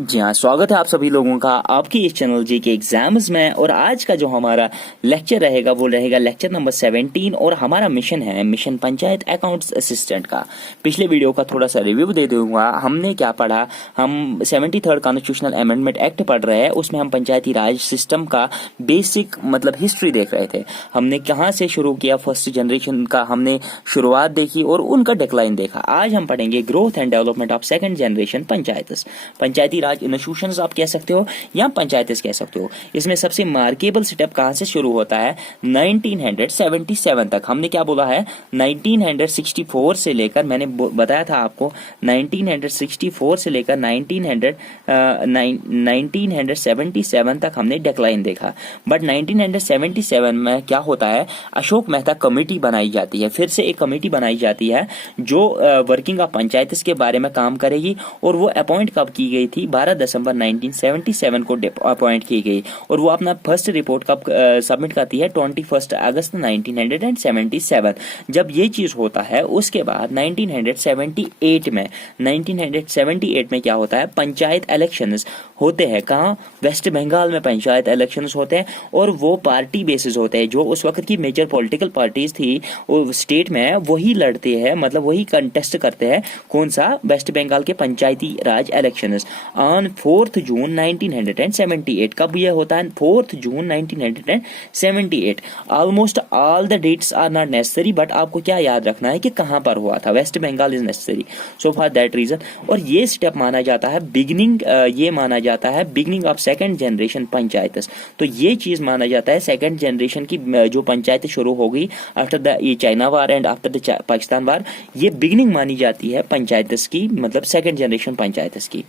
जी हाँ, स्वागत है आप सभी लोगों का आपके इस चैनल जी के एग्जाम्स में। और आज का जो हमारा लेक्चर रहेगा वो रहेगा लेक्चर नंबर 17 और हमारा मिशन है मिशन पंचायत अकाउंट्स असिस्टेंट का। पिछले वीडियो का थोड़ा सा रिव्यू दे दूंगा। हमने क्या पढ़ा, हम 73rd कॉन्स्टिट्यूशनल अमेंडमेंट एक्ट पढ़ रहे हैं, उसमें हम पंचायती राज सिस्टम का बेसिक मतलब हिस्ट्री देख रहे थे। हमने कहाँ से शुरू किया, फर्स्ट जनरेशन का हमने शुरुआत देखी और उनका डिक्लाइन देखा। आज हम पढ़ेंगे growth and development of second generation Panchayati Raj institutions आप कह सकते हो या पंचायतें कह सकते हो। इसमें सबसे मार्केबल स्टेप कहां से शुरू होता है, 1977 तक। हमने क्या बोला है, 1964 से लेकर, मैंने बताया था आपको 1964 से लेकर 1977 तक हमने डिक्लाइन देखा। बट 1977 में क्या होता है, अशोक मेहता कमेटी बनाई जाती है। फिर से एक कमेटी बनाई जाती है जो वर्किंग ऑफ पंचायत के बारे में काम करेगी। और वो अपॉइंट कब की गई थी, 12 दिसंबर 1977 को अपॉइंट की गई। और वो अपना फर्स्ट रिपोर्ट कब सबमिट करती है, 21 अगस्त 1977। जब ये चीज होता है उसके बाद 1978 में क्या होता है, पंचायत इलेक्शंस होते हैं। कहाँ, वेस्ट बंगाल में पंचायत इलेक्शंस होते हैं और वो पार्टी बेसिस होते हैं। जो उस वक्त की मेजर पॉलिटिकल पार्टीज थी वो स्टेट में वही लड़ते हैं, मतलब वही कंटेस्ट करते हैं। कौन सा, वेस्ट बंगाल के पंचायती राज इलेक्शंस ऑन 4 जून 1978। कब यह होता है, 4 June 1978। Almost all the dates are not necessary, but आपको क्या याद रखना है कि कहां पर हुआ था। West Bengal is necessary so for that reason. और ये स्टेप माना जाता है बिगिनिंग, ये माना जाता है beginning of second generation panchayat. तो ये चीज माना जाता है सेकंड जनरेशन की जो पंचायत शुरू हो गई after the China war and after the Pakistan war, ये बिगिनिंग मानी जाती है पंचायत की, मतलब सेकंड जनरेशन पंचायत की।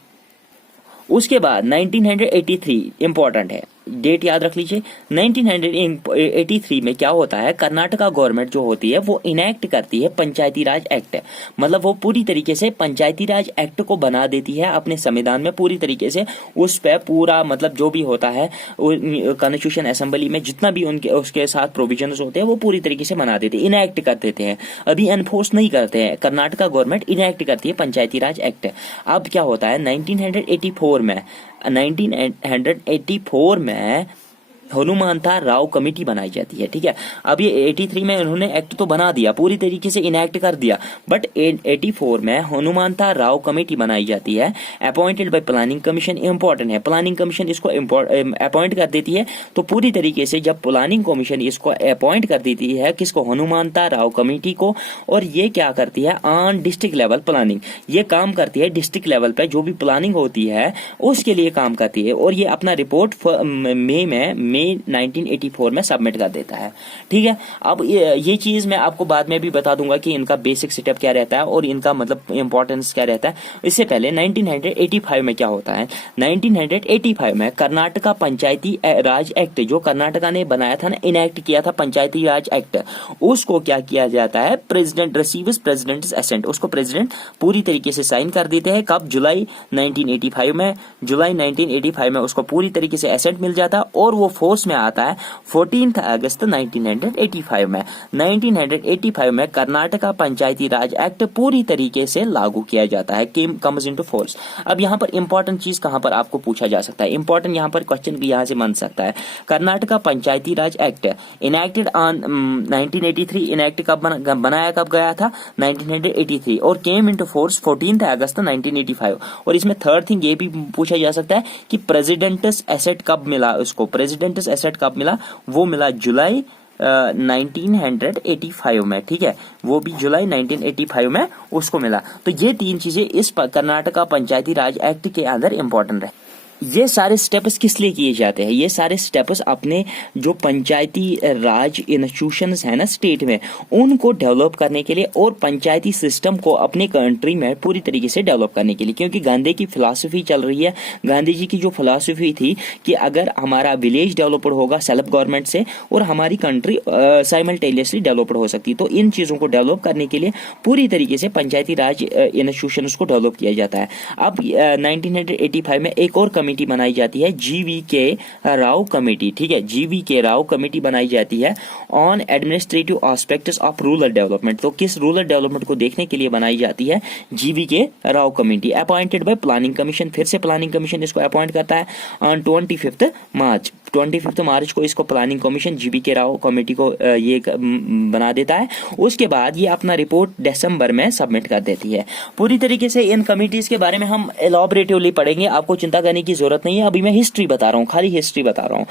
उसके बाद 1983 इंपॉर्टेंट है, डेट याद रख लीजिए। 1983 में क्या होता है, कर्नाटका गवर्नमेंट जो होती है वो इनेक्ट करती है पंचायती राज एक्ट। मतलब वो पूरी तरीके से पंचायती राज एक्ट को बना देती है अपने संविधान में पूरी तरीके से। उस पे पूरा मतलब जो भी होता है कॉन्स्टिट्यूशन असेंबली में जितना भी उनके उसके साथ प्रोविजंस होते हैं वो पूरी तरीके से बना देते हैं, इनेक्ट कर देते हैं। अभी एनफोर्स नहीं करते हैं, कर्नाटका गवर्नमेंट इनेक्ट करती है पंचायती राज एक्ट। अब क्या होता है, 1984 में हनुमंता राव कमेटी बनाई जाती है। ठीक है, अब ये 83 में उन्होंने एक्ट तो बना दिया, पूरी तरीके से इनेक्ट कर दिया, बट 84 में हनुमंता राव कमेटी बनाई जाती है, appointed by planning commission. Important है, प्लानिंग कमीशन इसको अपॉइंट कर देती है। तो पूरी तरीके से जब प्लानिंग कमीशन इसको अपॉइंट कर देती है, किसको, हनुमंता राव कमेटी को, और ये क्या करती है, ऑन डिस्ट्रिक्ट लेवल प्लानिंग, ये काम करती है डिस्ट्रिक्ट लेवल पे जो भी प्लानिंग होती है उसके लिए काम करती है। और ये अपना रिपोर्ट मई 1984 में सबमिट कर देता है। ठीक है, अब ये चीज मैं आपको बाद में भी बता दूंगा कि इनका बेसिक सेटअप क्या रहता है और इनका मतलब इंपॉर्टेंस क्या रहता है। इससे पहले 1985 में क्या होता है, 1985 में कर्नाटका पंचायती राज एक्ट जो कर्नाटका ने बनाया था ना, इनेक्ट किया था पंचायती राज एक्ट, उसको क्या किया जाता है, प्रेसिडेंट रिसीव्स प्रेसिडेंट्स असेंट, उसको प्रेसिडेंट पूरी तरीके से साइन कर देते हैं। कब, जुलाई 1985 में उसको पूरी तरीके से असेंट मिल जाता है और वो फोर्स में आता है 14 अगस्त 1985 में। 1985 में कर्नाटका पंचायती राज एक्ट पूरी तरीके से लागू किया जाता है, कम्स इनटू फोर्स। अब यहाँ पर इंपॉर्टेंट चीज कहां पर आपको पूछा जा सकता है, इंपॉर्टेंट यहाँ पर क्वेश्चन भी यहाँ से बन सकता है। कर्नाटका पंचायती राज एक्ट इनेक्टेड ऑन 1983, इनेक्ट कब बनाया कब गया था, 1983, और केम इनटू फोर्स 14 अगस्त 1985। और इसमें थर्ड थिंग ये भी पूछा जा सकता है कि प्रेसिडेंट्स एसेट कब मिला उसको, प्रेसिडेंट्स एसेट कब मिला, वो मिला जुलाई 1985 में। ठीक है, वो भी जुलाई 1985 में उसको मिला। तो ये तीन चीजें इस कर्नाटका पंचायती राज एक्ट के अंदर इंपॉर्टेंट है। ये सारे स्टेप्स किस लिए किए जाते हैं, ये सारे स्टेप्स अपने जो पंचायती राज इंस्टीट्यूशंस है ना स्टेट में, उनको डेवलप करने के लिए और पंचायती सिस्टम को अपने कंट्री में पूरी तरीके से डेवलप करने के लिए। क्योंकि गांधी की फिलॉसफी चल रही है, गांधी जी की जो फिलॉसफी थी कि अगर हमारा विलेज डेवलप्ड होगा सेल्फ गवर्नमेंट से और हमारी कंट्री साइमल्टेनियसली डेवलप्ड हो सकती, तो इन चीजों को डेवलप करने के लिए पूरी तरीके से पंचायती राज इंस्टीट्यूशंस को डेवलप किया जाता है। अब 1985 में एक और कमेटी बनाई जाती है, GVK राव कमेटी, ठीक है, GVK राव कमेटी बनाई जाती है on administrative aspects of rural development. तो किस रूरल डेवलपमेंट को देखने के लिए बनाई जाती है GVK Rao committee, appointed by planning commission. फिर से प्लानिंग कमीशन इसको अपॉइंट करता है ऑन 25 मार्च, 25 मार्च को इसको planning commission GVK Rao committee को ये बना देता है। उसके बाद ये अपना रिपोर्ट दिसंबर में सबमिट कर देती है। पूरी तरीके से इन कमिटीज के बारे में हम एलॉबरेटिवली पढ़ेंगे, आपको चिंता करने की जरूरत नहीं है, अभी मैं हिस्ट्री बता रहा हूँ, खाली हिस्ट्री बता रहा हूँ।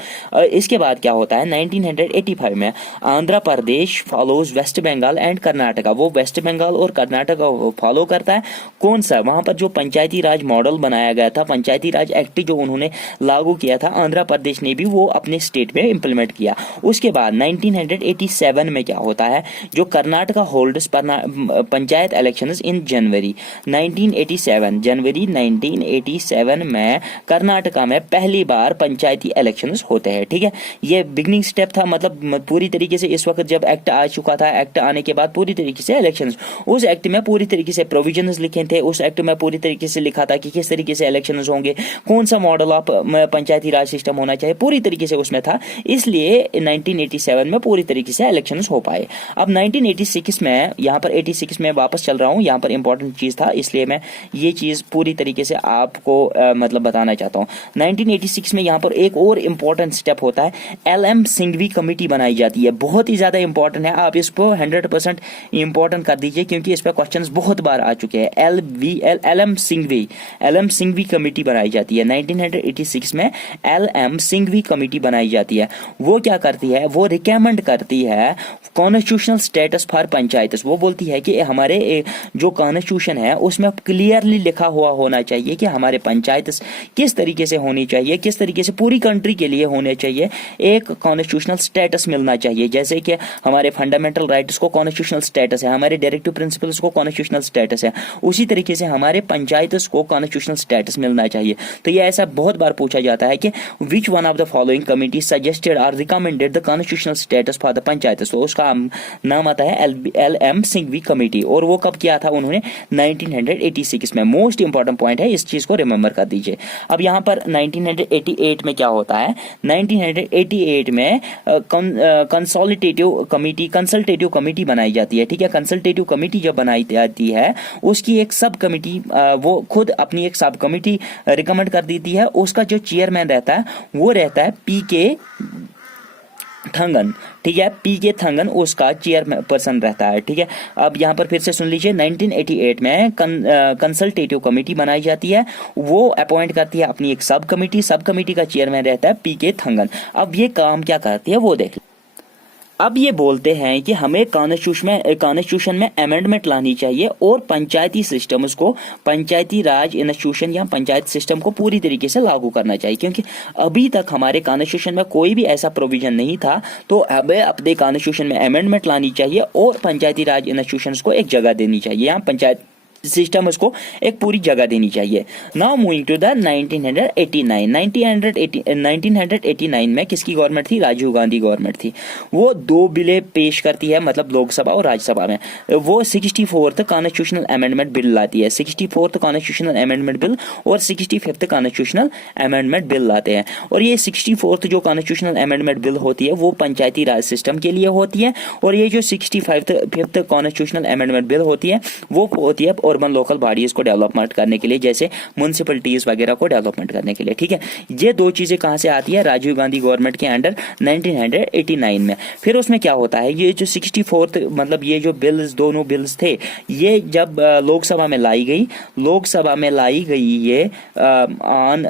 इसके बाद क्या होता है 1985 में आंध्र प्रदेश फॉलोज वेस्ट बंगाल एंड कर्नाटका, वो वेस्ट बंगाल और कर्नाटका फॉलो करता है। कौन सा? वहां पर जो पंचायती राज मॉडल बनाया गया था, पंचायती राज एक्ट जो उन्होंने लागू किया था, आंध्र प्रदेश ने भी वो अपने स्टेट में इंप्लीमेंट किया। उसके बाद 1987 में क्या होता है, जो Karnataka holds panchayat elections in January 1987, January 1987 में कर्नाटका में पहली बार पंचायती इलेक्शंस होते हैं, ठीक है। ये बिगनिंग स्टेप था, मतलब पूरी तरीके से इस वक्त जब एक्ट आ चुका था, एक्ट आने के बाद पूरी तरीके से इलेक्शंस, उस एक्ट में पूरी तरीके से प्रोविजंस लिखे थे, उस एक्ट में पूरी तरीके से लिखा था कि किस तरीके से इलेक्शंस होंगे, कौन सा model of Panchayati Raj system होना चाहिए, पूरी तरीके से उसमें था। इसलिए 1987 में पूरी तरीके से इलेक्शंस हो पाए। अब 1986 में, यहाँ पर 86 में वापस चल रहा हूँ, यहाँ पर इंपॉर्टेंट चीज था, इसलिए मैं ये चीज पूरी तरीके से आपको मतलब बताना चाहता हूँ। 1986 में यहाँ पर एक और इंपॉर्टेंट स्टेप होता है, LM सिंघवी कमेटी बनाई जाती है। बहुत ही ज्यादा इंपॉर्टेंट है, आप इसको 100% इंपॉर्टेंट कर दीजिए क्योंकि इस पर क्वेश्चंस बहुत बार आ चुके हैं। LM सिंघवी कमेटी बनाई जाती है 1986 में। LM सिंघवी कमेटी बनाई जाती है। वो क्या करती है, वो रिकमेंड करती है कॉन्स्टिट्यूशनल स्टेटस फॉर पंचायत। वो बोलती है कि हमारे जो कॉन्स्टिट्यूशन है उसमें क्लियरली लिखा हुआ होना चाहिए कि हमारे पंचायत किस तरीके से होनी चाहिए, किस तरीके से पूरी कंट्री के लिए होने चाहिए, एक कॉन्स्टिट्यूशनल स्टेटस मिलना चाहिए। जैसे कि हमारे फंडामेंटल राइट्स को कॉन्स्टिट्यूशनल स्टेटस है, हमारे डायरेक्टिव प्रिंसिपल्स को कॉन्स्टिट्यूशनल स्टेटस है, उसी तरीके से हमारे पंचायत को कॉन्स्टिट्यूशनल स्टेटस मिलना चाहिए। तो ये ऐसा बहुत बार पूछा जाता है कि which one of the following committee suggested और recommended the constitutional status for the panchayat. तो उसका नाम आता है LM सिंघवी कमेटी, और वो कब किया था उन्होंने 1986 में। मोस्ट इंपॉर्टेंट पॉइंट है, इस चीज को रिमेंबर कर दीजिए। अब यहाँ पर 1988 में क्या होता है, 1988 में कंसल्टेटिव कमेटी बनाई जाती है, ठीक है। कंसल्टेटिव कमेटी जब बनाई जाती है, उसकी एक सब कमेटी, वो खुद अपनी एक सब कमेटी रिकमेंड कर देती है। उसका जो चेयरमैन रहता है वो रहता है PK थंगन, ठीक है। PK थंगन उसका चेयरपर्सन रहता है, ठीक है। अब यहाँ पर फिर से सुन लीजिए, 1988 में कंसल्टेटिव कमेटी बनाई जाती है, वो अपॉइंट करती है अपनी एक सब कमेटी का चेयरमैन रहता है PK थंगन। अब ये काम क्या करती है वो देख। अब ये बोलते हैं कि हमें कॉन्स्टिट्यूशन में अमेंडमेंट लानी चाहिए और पंचायती सिस्टम्स को, पंचायती राज इंस्टीट्यूशन या पंचायत सिस्टम को पूरी तरीके से लागू करना चाहिए, क्योंकि अभी तक हमारे कॉन्स्टिट्यूशन में कोई भी ऐसा प्रोविजन नहीं था। तो अब अपने कॉन्स्टिट्यूशन में अमेंडमेंट लानी चाहिए और पंचायती राज इंस्टीट्यूशंस को एक जगह देनी चाहिए, यहाँ पंचायत सिस्टम उसको एक पूरी जगह देनी चाहिए। नाउ मूविंग टू द 1989 में किसकी गवर्नमेंट थी, राजीव गांधी गवर्नमेंट थी। वो दो बिलें पेश करती है, मतलब लोकसभा और राज्यसभा में। वो 64th कॉन्स्टिट्यूशनल अमेंडमेंट बिल लाती है, 64th कॉन्स्टिट्यूशनल अमेंडमेंट बिल और 65th कॉन्स्टिट्यूशनल अमेंडमेंट बिल लाते हैं। और ये 64th जो कॉन्स्टिट्यूशनल अमेंडमेंट बिल होती है वो पंचायती राज सिस्टम के लिए होती है, और ये जो 65th कॉन्स्टिट्यूशनल अमेंडमेंट बिल होती है वो होती है अर्बन लोकल बॉडीज को डेवलपमेंट करने के लिए, जैसे म्युनिसिपलिटीज वगैरह को डेवलपमेंट करने के लिए, ठीक है। ये दो चीजें कहां से आती है, राजीव गांधी गवर्नमेंट के अंडर 1989 में। फिर उसमें क्या होता है, ये जो 64th मतलब ये जो बिल्स, दोनों बिल्स थे, ये जब लोकसभा में लाई गई ये ऑन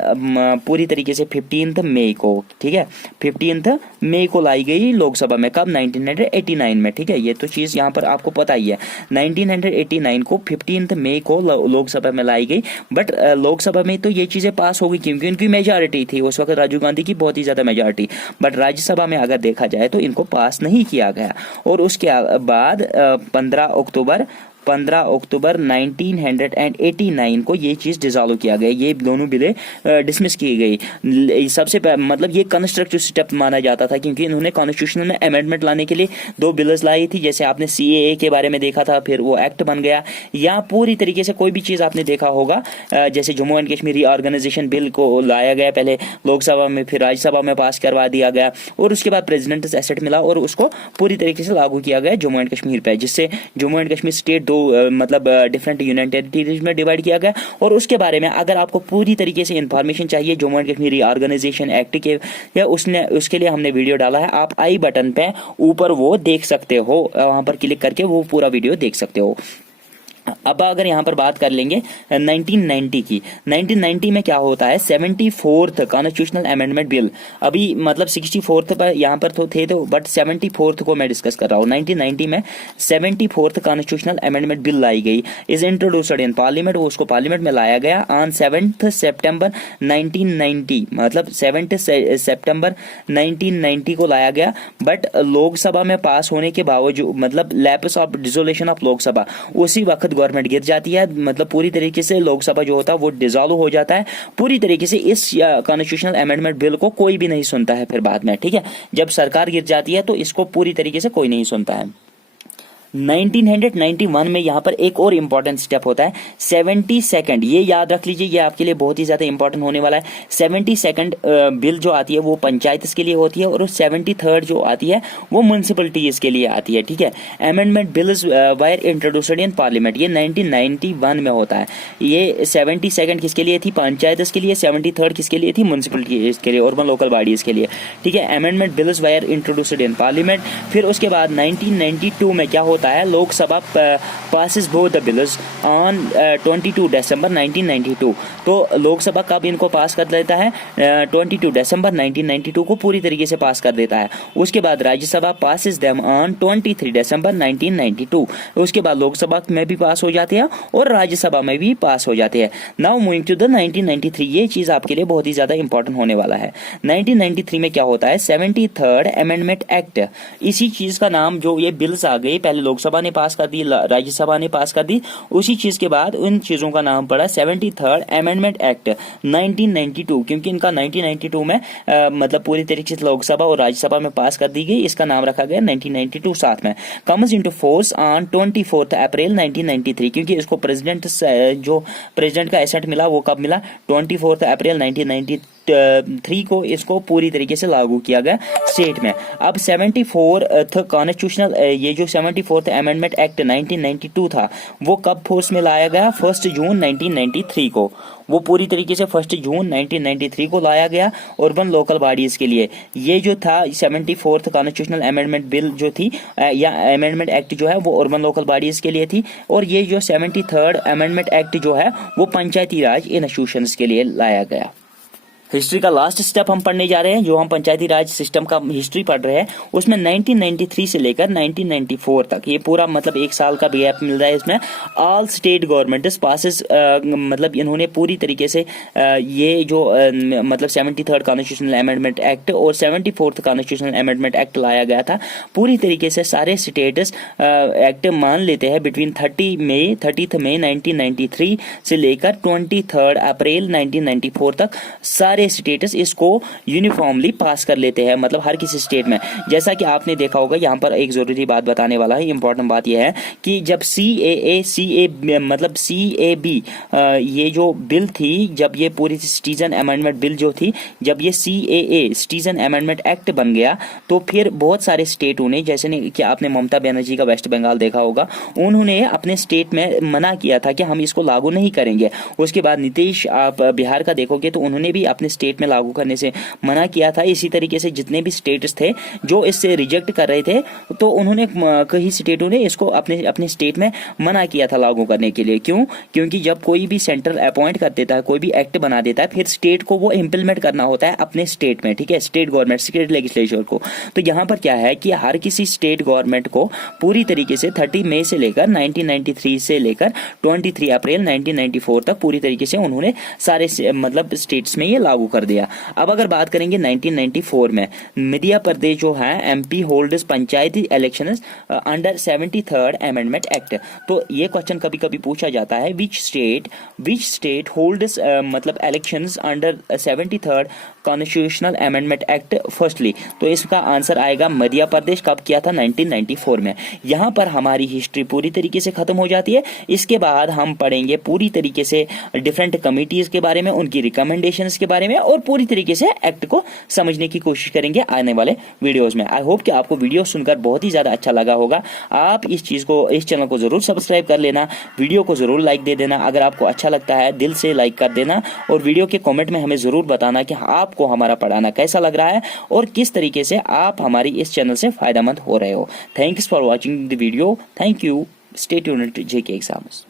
पूरी तरीके से 15 मई को, ठीक है, 15 मई को लाई गई लोकसभा में। कब, 1989 में, ठीक है। ये तो चीज यहाँ पर आपको पता ही है, 1989 को 15 मई को लोकसभा में लाई गई। बट लोकसभा में तो ये चीजें पास हो गई क्योंकि उनकी मेजॉरिटी थी उस वक्त, राजीव गांधी की बहुत ही ज्यादा मेजॉरिटी। बट राज्यसभा में अगर देखा जाए तो इनको पास नहीं किया गया। और उसके बाद 15 अक्टूबर 15 अक्टूबर 1989 को ये चीज़ डिसॉल्व किया गया, ये दोनों बिलें डिसमिस की गई। सबसे मतलब ये कंस्ट्रक्टिव स्टेप माना जाता था, क्योंकि इन्होंने कॉन्स्टिट्यूशन में अमेंडमेंट लाने के लिए 2 बिल्स लाई थी। जैसे आपने CAA के बारे में देखा था, फिर वो एक्ट बन गया। या पूरी तरीके से कोई भी चीज़ आपने देखा होगा, जैसे Jammu and Kashmir reorganisation bill को लाया गया, पहले लोकसभा में फिर राज्यसभा में पास करवा दिया गया, और उसके बाद प्रेसिडेंट एसेट मिला और उसको पूरी तरीके से लागू किया गया जम्मू एंड कश्मीर पे, जिससे जम्मू एंड कश्मीर स्टेट मतलब डिफरेंट यूनियन टेरिटरीज में डिवाइड किया गया। और उसके बारे में अगर आपको पूरी तरीके से इंफॉर्मेशन चाहिए Jammu and Kashmir reorganisation act के, या उसके लिए हमने वीडियो डाला है, आप आई बटन पे ऊपर वो देख सकते हो, वहां पर क्लिक करके वो पूरा वीडियो देख सकते हो। अब अगर यहाँ पर बात कर लेंगे 1990 की, 1990 में क्या होता है, 74th कॉन्स्टिट्यूशनल अमेंडमेंट बिल, अभी मतलब 64th पर यहाँ पर तो थे, तो बट 74th को मैं डिस्कस कर रहा हूँ। 1990 में 74th कॉन्स्टिट्यूशनल अमेंडमेंट बिल लाई गई, इज इंट्रोड्यूस्ड इन पार्लियामेंट, वो उसको पार्लियामेंट में लाया गया ऑन 7th सितंबर 1990, मतलब 7th सितंबर 1990 को लाया गया। बट लोकसभा में पास होने के बावजूद, मतलब lapse of dissolution of Lok Sabha, उसी वक्त गवर्नमेंट गिर जाती है, मतलब पूरी तरीके से लोकसभा जो होता है वो डिसॉल्व हो जाता है पूरी तरीके से। इस कॉन्स्टिट्यूशनल अमेंडमेंट बिल को कोई भी नहीं सुनता है फिर बाद में, ठीक है। जब सरकार गिर जाती है तो इसको पूरी तरीके से कोई नहीं सुनता है। 1991 में यहाँ पर एक और इम्पॉर्टेंट स्टेप होता है, 72nd, ये याद रख लीजिए, ये आपके लिए बहुत ही ज्यादा इंपॉर्टेंट होने वाला है। 72nd बिल जो आती है वो पंचायत के लिए होती है, और 73rd जो आती है वो म्यूनसिपलिटीज के लिए आती है, ठीक है। Amendment bills wire introduced in parliament, ये 1991 में होता है। ये 72nd किसके लिए थी, पंचायत के लिए, 73rd किसके लिए थी, म्यूनसिपलिटीज के लिए, अर्बन लोकल बॉडीज के लिए, ठीक है। Amendment bills wire introduced in parliament. फिर उसके बाद 1992 में क्या होता है, Lok Sabha passes both the bills on 22 दिसंबर 1992। तो लोकसभा कब इनको पास कर देता है, 22 दिसंबर 1992 को पूरी तरीके से पास कर देता है। उसके बाद राज्यसभा पासिस देम ऑन 23 दिसंबर 1992। उसके बाद लोकसभा में भी पास हो जाते हैं और राज्यसभा में भी पास हो जाते हैं। नाउ मूविंग टू द 1993, ये चीज आपके लिए बहुत ही ज्यादा इंपॉर्टेंट होने वाला है। 1993 में क्या होता है, 73rd अमेंडमेंट एक्ट, इसी चीज का नाम, जो ये बिल्स आ गई, पहले लोकसभा ने पास कर दी, राज्यसभा ने पास कर दी, उसी चीज के बाद उन चीजों का नाम पड़ा 73rd अमेंडमेंट एक्ट 1992, क्योंकि इनका 1992 में मतलब पूरी तरीके से लोकसभा और राज्यसभा में पास कर दी गई, इसका नाम रखा गया 1992 साथ में। कम्स इनटू फोर्स ऑन 24 अप्रैल 1993, क्योंकि इसको जो प्रेसिडेंट का एसेट मिला वो कब मिला, 24 अप्रैल 1993 को इसको पूरी तरीके से लागू किया गया स्टेट में। अब 74th कॉन्स्टिट्यूशनल, ये जो 74th अमेंडमेंट एक्ट 1992 था वो कब फोर्स में लाया गया, 1 जून 1993 को, वो पूरी तरीके से 1 जून 1993 को लाया गया अर्बन लोकल बॉडीज के लिए। ये जो था 74th कॉन्स्टिट्यूशनल अमेंडमेंट बिल जो थी या अमेंडमेंट एक्ट जो है वो अर्बन लोकल बॉडीज के लिए थी, और ये जो 73rd अमेंडमेंट एक्ट जो है वो पंचायती राज इंस्टीट्यूशंस के लिए लाया गया। हिस्ट्री का लास्ट स्टेप हम पढ़ने जा रहे हैं, जो हम पंचायती राज सिस्टम का हिस्ट्री पढ़ रहे हैं, उसमें 1993 से लेकर 1994 तक, ये पूरा मतलब 1 साल का गैप मिल रहा है इसमें। ऑल स्टेट गवर्नमेंट्स पासिस, मतलब इन्होंने पूरी तरीके से ये जो मतलब 73rd कॉन्स्टिट्यूशनल अमेंडमेंट एक्ट और 74th कॉन्स्टिट्यूशनल अमेंडमेंट एक्ट लाया गया था, पूरी तरीके से सारे स्टेट्स एक्ट मान लेते हैं बिटवीन 30th मई 1993 से लेकर 23 अप्रैल 1994 तक सारे स्टेटस इसको यूनिफॉर्मली पास कर लेते हैं, मतलब हर किसी स्टेट में। जैसा कि आपने देखा होगा, यहाँ पर एक जरूरी बात बताने वाला है, इंपॉर्टेंट बात यह है कि जब मतलब CAB ये जो बिल थी, जब ये पूरी सिटीजन अमेंडमेंट बिल जो थी, जब ये CAA सिटीजन अमेंडमेंट एक्ट बन गया, तो फिर बहुत सारे स्टेटों ने, जैसे कि आपने ममता बनर्जी का वेस्ट बंगाल देखा होगा, उन्होंने अपने स्टेट में मना किया था कि हम इसको लागू नहीं करेंगे। उसके बाद नीतीश, आप बिहार का देखोगे तो उन्होंने भी अपने स्टेट में लागू करने से मना किया था। इसी तरीके से जितने भी स्टेट्स थे जो इससे रिजेक्ट कर रहे थे, तो उन्होंने कई स्टेटों ने इसको अपने स्टेट में मना किया था लागू करने के लिए। क्यों? क्योंकि जब कोई भी सेंट्रल अपॉइंट कर देता है, कोई भी एक्ट बना देता है, फिर स्टेट को वो इंप्लीमेंट करना होता है अपने स्टेट में, ठीक है, स्टेट गवर्नमेंट, स्टेट लेजिस्लेचर को। तो यहाँ पर क्या है कि हर किसी स्टेट गवर्नमेंट को पूरी तरीके से 30 मई से लेकर 1993 से लेकर 23 अप्रैल 1994 तक पूरी तरीके से उन्होंने सारे मतलब स्टेट्स में ये लागू लागू कर दिया। अब अगर बात करेंगे 1994 में मध्य प्रदेश जो है MP holds panchayati elections under 73rd amendment act. तो ये क्वेश्चन कभी कभी पूछा जाता है विच स्टेट होल्ड्स मतलब elections under 73rd constitutional amendment act firstly. तो इसका आंसर आएगा मध्य प्रदेश। कब किया था? 1994 में। यहाँ पर हमारी हिस्ट्री पूरी तरीके से खत्म हो जाती है। इसके बाद हम पढ़ेंगे पूरी तरीके से डिफरेंट कमिटीज के बारे में, उनकी रिकमेंडेशंस के बारे में, और पूरी तरीके से एक्ट को समझने की कोशिश करेंगे आने वाले वीडियोस में। आई होप कि आपको वीडियो सुनकर बहुत ही ज्यादा अच्छा लगा होगा। आप इस चैनल को जरूर सब्सक्राइब कर लेना, वीडियो को जरूर लाइक दे देना। अगर आपको अच्छा लगता है दिल से लाइक कर देना, और वीडियो के कमेंट में हमें जरूर बताना कि आपको हमारा पढ़ाना कैसा लग रहा है और किस तरीके से आप हमारी इस चैनल से फायदेमंद हो रहे हो। Thanks for watching the video. Thank you. Stay tuned to JK exams.